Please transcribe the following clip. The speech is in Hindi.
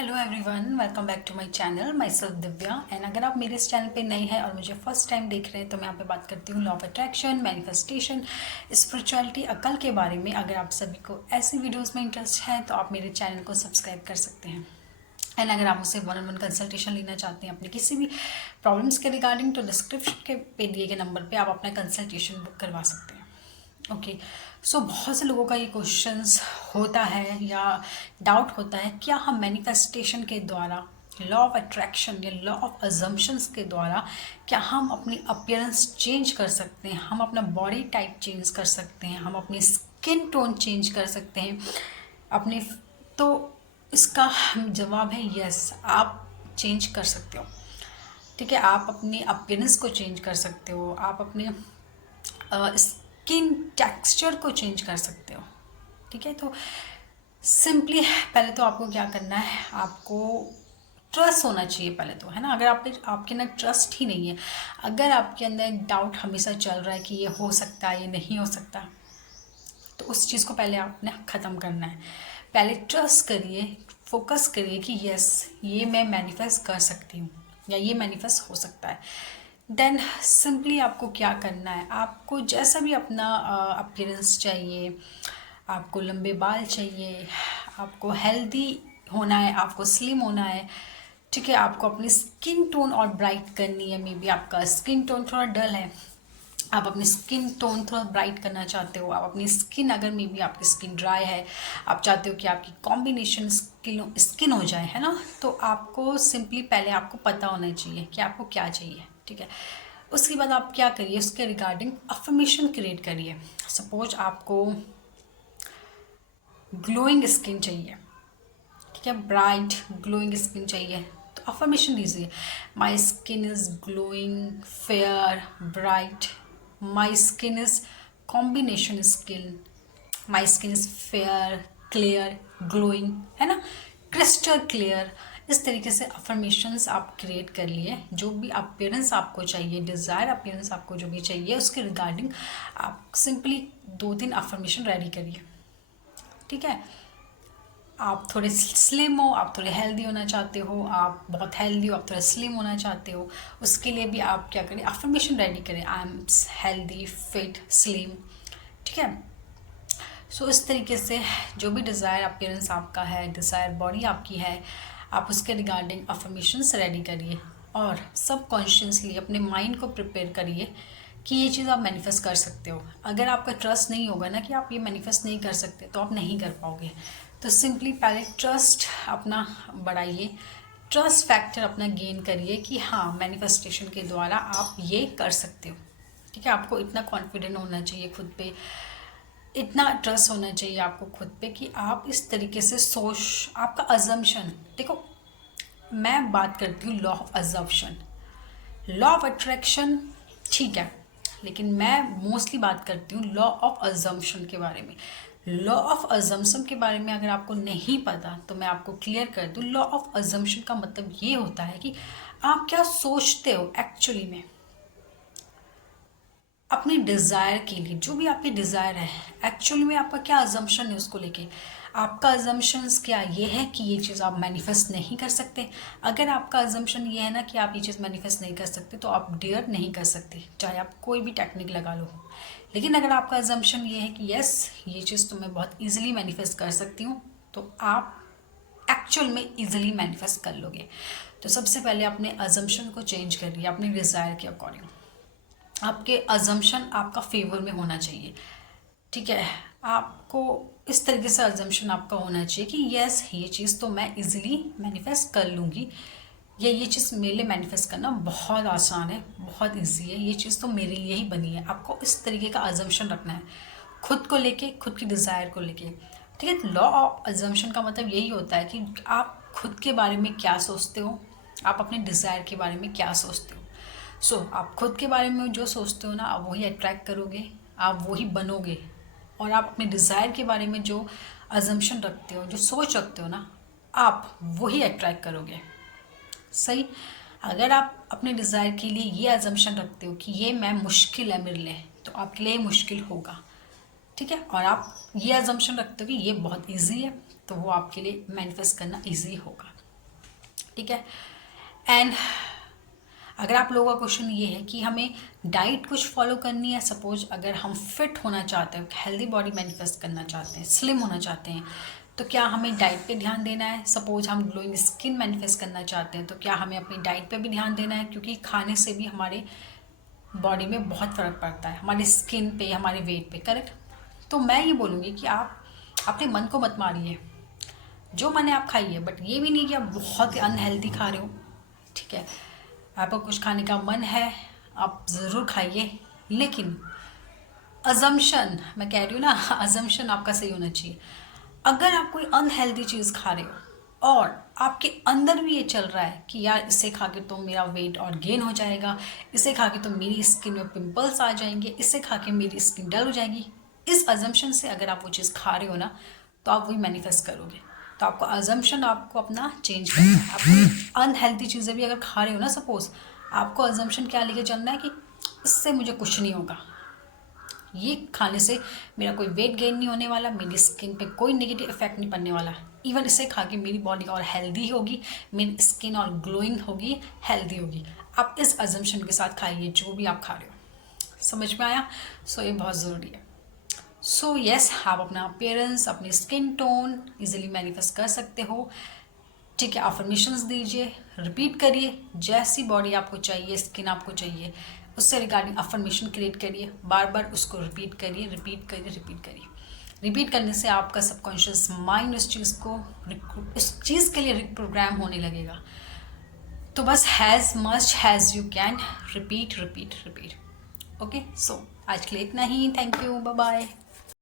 Hello everyone, welcome back to my channel. Myself Divya. And अगर आप मेरे इस चैनल पे नए हैं और मुझे फर्स्ट टाइम देख रहे हैं तो मैं यहाँ पे बात करती हूँ law of attraction, manifestation, spirituality, अकल के बारे में। अगर आप सभी को ऐसी वीडियोस में इंटरेस्ट है तो आप मेरे चैनल को सब्सक्राइब कर सकते हैं। एंड अगर आप मुझसे वन ऑन वन कंसल्टेशन लेना चाहते हैं अपने किसी भी प्रॉब्लम्स के रिगार्डिंग तो डिस्क्रिप्शन के पे दिए गए नंबर पर आप अपना कंसल्टेशन बुक करवा सकते हैं। ओके, सो बहुत से लोगों का ये क्वेश्चंस होता है या डाउट होता है, क्या हम मैनिफेस्टेशन के द्वारा, लॉ ऑफ अट्रैक्शन या लॉ ऑफ अजम्पशंस के द्वारा क्या हम अपनी अपीयरेंस चेंज कर सकते हैं, हम अपना बॉडी टाइप चेंज कर सकते हैं, हम अपनी स्किन टोन चेंज कर सकते हैं अपने। तो इसका जवाब है यस, आप चेंज कर सकते हो। ठीक है, आप अपनी अपीयरेंस को चेंज कर सकते हो, आप अपने स्किन टेक्सचर को चेंज कर सकते हो। ठीक है, तो सिंपली पहले तो आपको क्या करना है, आपको ट्रस्ट होना चाहिए पहले तो, है ना। अगर आपके अंदर ट्रस्ट ही नहीं है, अगर आपके अंदर एक डाउट हमेशा चल रहा है कि ये हो सकता है, ये नहीं हो सकता, तो उस चीज़ को पहले आपने ख़त्म करना है। पहले ट्रस्ट करिए, फोकस करिए कि यस, ये मैं मैनिफेस्ट कर सकती हूँ या ये मैनिफेस्ट हो सकता है। देन सिंपली आपको क्या करना है, आपको जैसा भी अपना अपीयरेंस चाहिए, आपको लंबे बाल चाहिए, आपको हेल्दी होना है, आपको स्लिम होना है, ठीक है, आपको अपनी स्किन टोन और ब्राइट करनी है। मे बी आपका स्किन टोन थोड़ा डल है, आप अपनी स्किन टोन थोड़ा ब्राइट करना चाहते हो, आप अपनी स्किन, अगर मे बी आपकी स्किन ड्राई है, आप चाहते हो कि आपकी कॉम्बिनेशन स्किन हो जाए, है ना। तो आपको सिंपली पहले आपको पता होना चाहिए कि आपको क्या चाहिए। ठीक है, उसके बाद आप क्या करिए, उसके रिगार्डिंग अफर्मेशन क्रिएट करिए। सपोज आपको ग्लोइंग स्किन चाहिए, ठीक है, ब्राइट ग्लोइंग स्किन चाहिए, तो अफर्मेशन दीजिए, my skin is glowing, fair, bright, my skin is combination skin, my skin is fair, clear, glowing, है ना, क्रिस्टल क्लियर। इस तरीके से अफर्मेशंस आप क्रिएट कर लिए। जो भी अपीयरेंस आपको चाहिए, डिज़ायर अपीयरेंस आपको जो भी चाहिए, उसके रिगार्डिंग आप सिंपली 2-3 अफर्मेशन रेडी करिए। ठीक है, आप थोड़े स्लिम हो, आप थोड़े हेल्दी होना चाहते हो, आप बहुत हेल्दी हो, आप थोड़ा स्लिम होना चाहते हो, उसके लिए भी आप क्या करें, अफर्मेशन रेडी करें, I am healthy, fit, slim. ठीक है, सो इस तरीके से जो भी डिज़ायर अपीयरेंस आपका है, डिज़ायर बॉडी आपकी है, आप उसके रिगार्डिंग अफर्मेशंस रेडी करिए और सब कॉन्शियसली अपने माइंड को प्रिपेयर करिए कि ये चीज़ आप मैनिफेस्ट कर सकते हो। अगर आपका ट्रस्ट नहीं होगा ना कि आप ये मैनिफेस्ट नहीं कर सकते तो आप नहीं कर पाओगे। तो सिंपली पहले ट्रस्ट अपना बढ़ाइए, ट्रस्ट फैक्टर अपना गेन करिए कि हाँ, मैनिफेस्टेशन के द्वारा आप ये कर सकते हो। ठीक है, आपको इतना कॉन्फिडेंट होना चाहिए खुद पे, इतना ट्रस्ट होना चाहिए आपको खुद पे कि आप इस तरीके से सोच, आपका अजम्पशन देखो, मैं बात करती हूँ law of assumption, law of attraction, ठीक है, लेकिन मैं मोस्टली बात करती हूँ लॉ ऑफ अजम्पशन के बारे में। लॉ ऑफ अजम्पशन के बारे में अगर आपको नहीं पता तो मैं आपको क्लियर कर दूँ। लॉ ऑफ अजम्पशन का मतलब ये होता है कि आप क्या सोचते हो एक्चुअली में अपनी डिज़ायर के लिए, जो भी आपकी डिज़ायर है, एक्चुअली में आपका क्या अजम्पशन है उसको लेके। आपका अजम्पशंस क्या ये है कि ये चीज़ आप मैनिफेस्ट नहीं कर सकते। अगर आपका अजम्पशन ये है ना कि आप ये चीज़ मैनिफेस्ट नहीं कर सकते तो आप डेयर नहीं कर सकते, चाहे आप कोई भी टेक्निक लगा लो। लेकिन अगर आपका अजम्पशन ये है कि यस, ये चीज़ तो मैं बहुत ईजिली मैनिफेस्ट कर सकती हूँ, तो आप एक्चुअल में ईजिली मैनिफेस्ट कर लोगे। तो सबसे पहले अपने अजम्पशन को चेंज करिए अपने डिज़ायर के अकॉर्डिंग। आपके अजम्पशन आपका फेवर में होना चाहिए। ठीक है, आपको इस तरीके से अजम्पशन आपका होना चाहिए कि यस, ये चीज़ तो मैं इजीली मैनिफेस्ट कर लूँगी, या ये चीज़ मेरे लिए मैनिफेस्ट करना बहुत आसान है, बहुत इजी है, ये चीज़ तो मेरे लिए ही बनी है। आपको इस तरीके का अजम्पशन रखना है खुद को लेके, खुद की डिज़ायर को लेके। ठीक है, लॉ ऑफ अजम्पशन का मतलब यही होता है कि आप खुद के बारे में क्या सोचते हो, आप अपने डिज़ायर के बारे में क्या सोचते हो। आप खुद के बारे में जो सोचते हो ना, आप वही अट्रैक्ट करोगे, आप वही बनोगे। और आप अपने डिज़ायर के बारे में जो अजम्पशन रखते हो, जो सोच रखते हो ना, आप वही अट्रैक्ट करोगे। सही, अगर आप अपने डिज़ायर के लिए ये अजम्पशन रखते हो कि ये मैं मुश्किल है मेरे लिए, तो आपके लिए मुश्किल होगा। ठीक है, और आप ये अजम्पशन रखते हो कि ये बहुत ईजी है, तो वो आपके लिए मैनिफेस्ट करना ईजी होगा। ठीक है। एंड अगर आप लोगों का क्वेश्चन ये है कि हमें डाइट कुछ फॉलो करनी है, सपोज अगर हम फिट होना चाहते हैं, हेल्दी बॉडी मैनिफेस्ट करना चाहते हैं, स्लिम होना चाहते हैं, तो क्या हमें डाइट पे ध्यान देना है? सपोज हम ग्लोइंग स्किन मैनिफेस्ट करना चाहते हैं, तो क्या हमें अपनी डाइट पे भी ध्यान देना है? क्योंकि खाने से भी हमारे बॉडी में बहुत फ़र्क पड़ता है, हमारी स्किन पे, हमारे वेट पे, करेक्ट। तो मैं ये बोलूँगी कि आप अपने मन को मत मारिए, जो मन है आप खाइए, बट ये भी नहीं कि आप बहुत अनहेल्दी खा रहे हो, ठीक है। आपको कुछ खाने का मन है, आप ज़रूर खाइए, लेकिन अजम्पशन, मैं कह रही हूँ ना, अजम्पशन आपका सही होना चाहिए। अगर आप कोई अनहेल्दी चीज़ खा रहे हो और आपके अंदर भी ये चल रहा है कि यार इसे खा के तो मेरा वेट और गेन हो जाएगा, इसे खा के तो मेरी स्किन में पिंपल्स आ जाएंगे, इसे खा के मेरी स्किन डल हो जाएगी, इस अजम्पशन से अगर आप वो चीज़ खा रहे हो ना, तो आप वही मैनिफेस्ट करोगे। तो आपको अजम्पशन आपको अपना चेंज करना है। आप अनहेल्दी चीज़ें भी अगर खा रहे हो ना, सपोज आपको अजम्पशन क्या लेके चलना है कि इससे मुझे कुछ नहीं होगा, ये खाने से मेरा कोई वेट गेन नहीं होने वाला, मेरी स्किन पे कोई नेगेटिव इफेक्ट नहीं पड़ने वाला, इवन इसे खा के मेरी बॉडी और हेल्दी होगी, मेरी स्किन और ग्लोइंग होगी, हेल्दी होगी। आप इस अजम्पशन के साथ खाइए जो भी आप खा रहे हो। समझ में आया? सो ये बहुत ज़रूरी है। सो यस, आप अपना अपीयरेंस, अपनी स्किन टोन इजीली मैनिफेस्ट कर सकते हो, ठीक है। अफर्मेशंस दीजिए, रिपीट करिए, जैसी बॉडी आपको चाहिए, स्किन आपको चाहिए, उससे रिगार्डिंग अफर्मेशन क्रिएट करिए, बार बार उसको रिपीट करिए, रिपीट करिए, रिपीट करिए। रिपीट करने से आपका सबकॉन्शियस माइंड उस चीज़ के लिए रिप्रोग्राम होने लगेगा। तो बस as much as you can, repeat repeat repeat. Okay, so आज के लिए इतना ही। Thank you, bye bye.